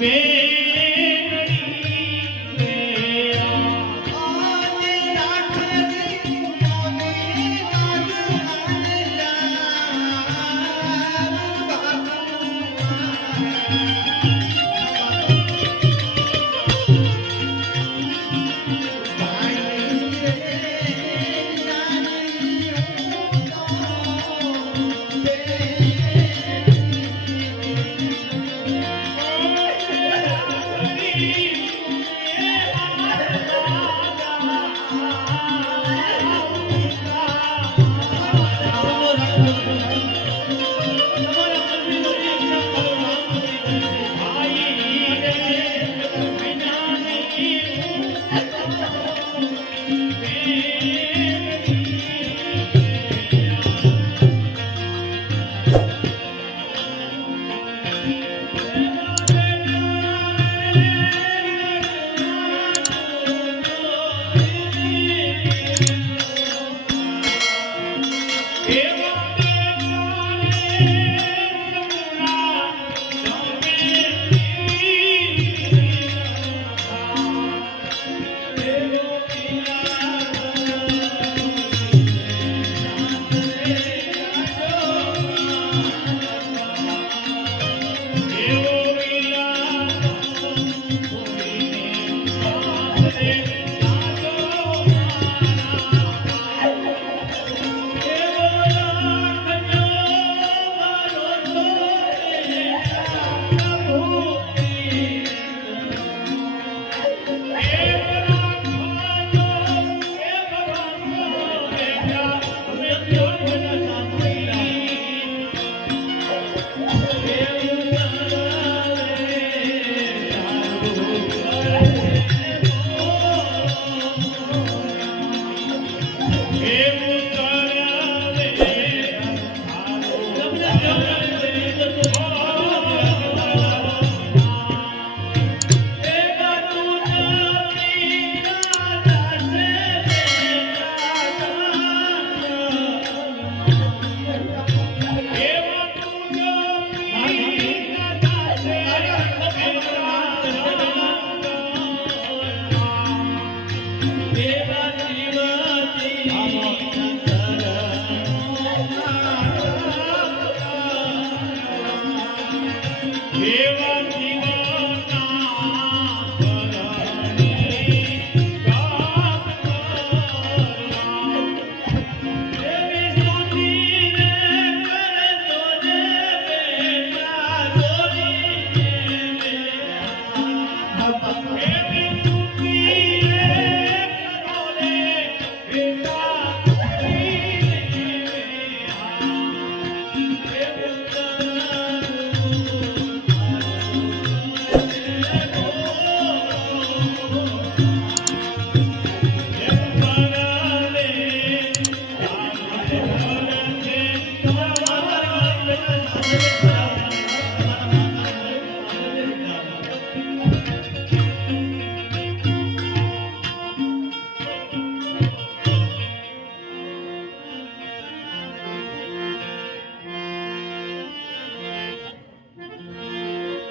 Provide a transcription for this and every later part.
पे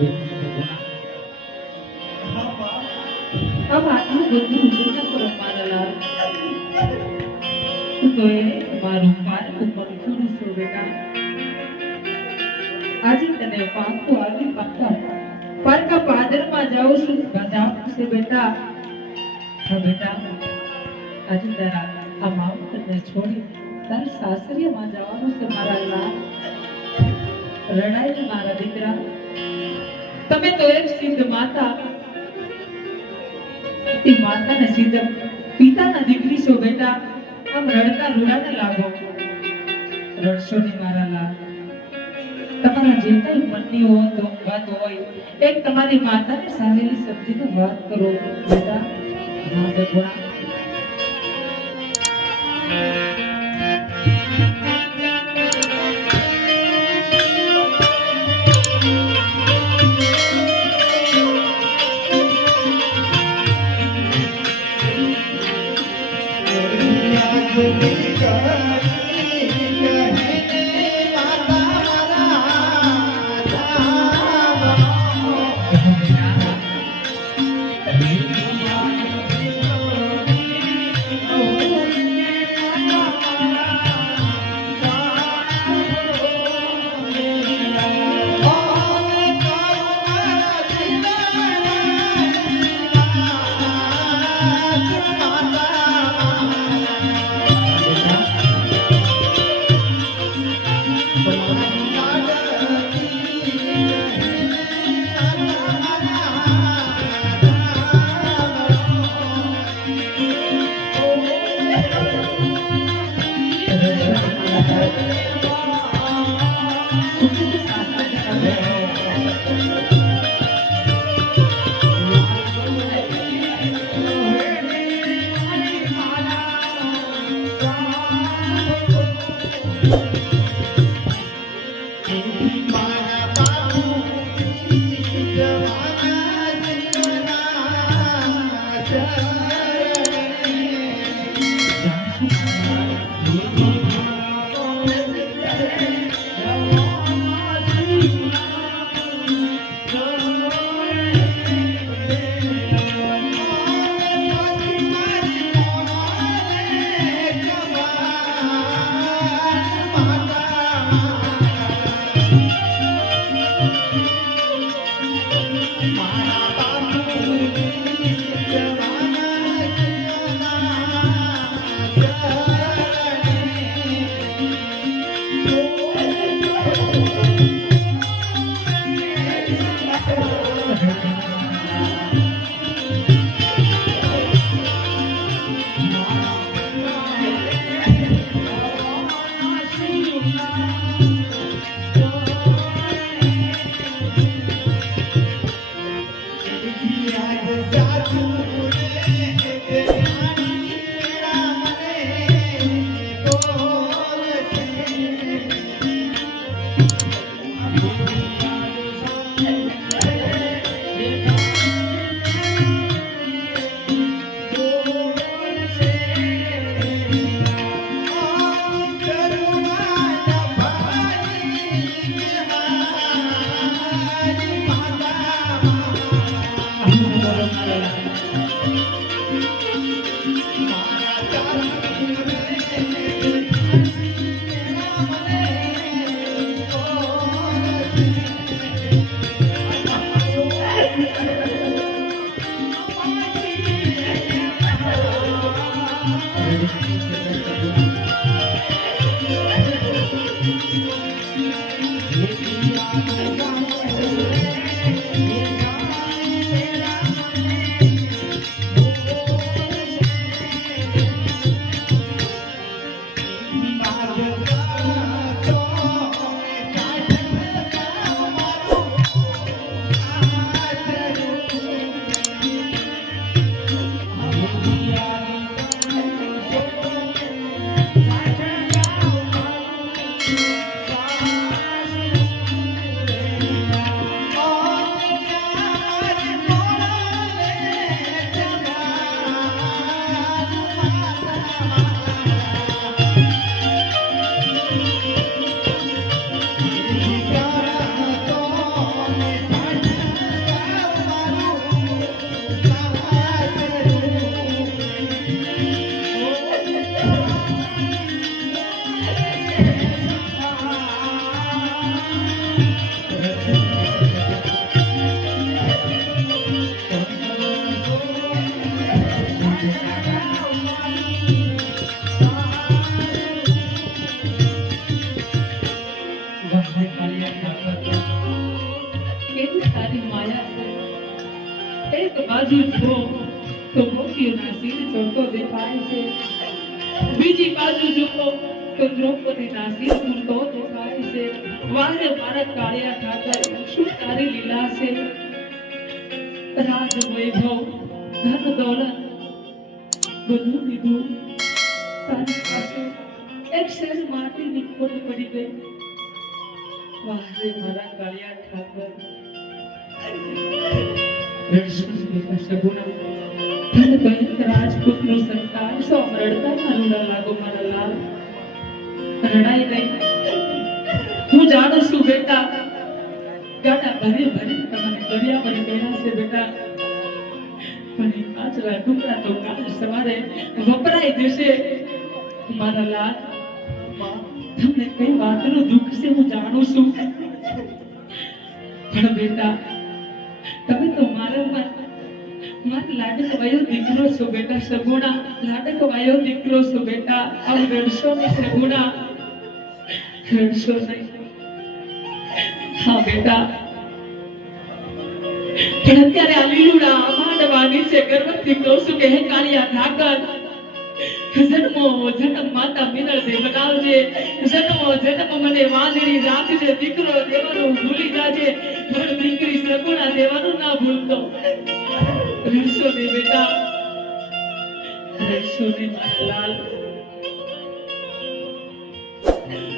કરો મારા તું તો એ મારું પારકું પડતું છું બેટા આજે તને પાકું આવી પાકા પારકા પાદરમાં જાઉં છું. બધા છે બેટા, હા, બેટા, આજે તારા આ માવતરને છોડી તારી સાસરીમાં જવાનું છે, મારા રડાય મારા દીકરા. તમે તો એક સિદ્ધ માતા. તે માતાને સિદ્ધ પિતાના દીકરી છો બેટા, આમ રડતા રૂડાને લાગો. રડશો ને મારા લાલ તમારા જે કઈ મનની હોય વાત હોય, એક તમારી માતાને સારેલી શબ્દ વાત કરો, બેટા. હા ભગવાન God. કેટલી સારી માયા છે. એક બાજુ જો તો ગોપીઓના શિર ચડતો દેખાય છે. બીજી બાજુ જુઓ, તો દ્રૌપદીના શિર ઉડતો દેખાય છે. વારે વારે કાળિયા ઠાકર શું તારી લીલા છે. રાજ વૈભવ ધન દોલત બધું દીધું તારી પાસે એક શેર માટીની ખોટ પડી ગઈ. વારે મારા કાળિયા ઠાકર રડતા ના તો કાલ સવારે વપરાઈ જશે મારા લાલ તમને કઈ વાતનું દુઃખ છે હું જાણું છું. પણ બેટા તમે તો મારા મારા લાડક વાયો દીકરો છો બેટા, સગુણા. લાડક વાયો દીકરો છો બેટા. આવ રડશો ને સગુણા. રડશો નહીં. હા, બેટા. પણ અત્યારે આ લીલુડા માંડવાની છે ગર્વથી કહું છું કે હે કાળિયા ઠાકર જન્મો, જન્મ માતા મિનળ દે બનાવજે જન્મો, જન્મ મને વાંદરી રાખજે. દીકરો દેવાનું ભૂલી જાજે. પણ દીકરી સગુણા દેવાનું ના ભૂલતો. રડશો ને બેટા રડશો ને મારા લાલ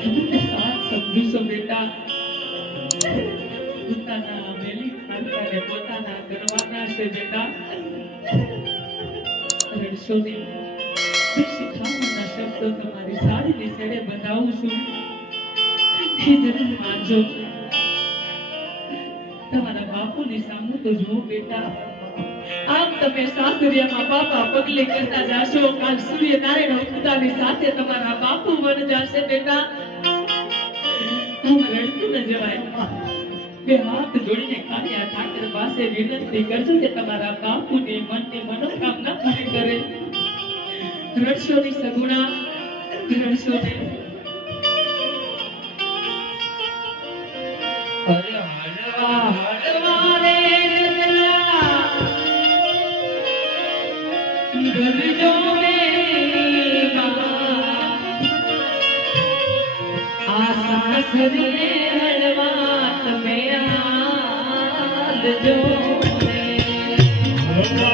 તમે તો સાથ સમજો છો બેટા. પોતાના મેલી ખાનકાને પોતાના કરવાના છે બેટા. રડશો નહીં તમારી બાપા બન જાશે બેટા. આમ જવાય. હાથ જોડીને ઠાકર પાસે વિનંતી કરજો કે તમારા બાપુની મનની મનોકામના પૂરી કરે. રડશો ની સગુણા ને અરે હળવા હળવા રે ગરજો માં આ સાસરે હળવા, તમે આલજો રે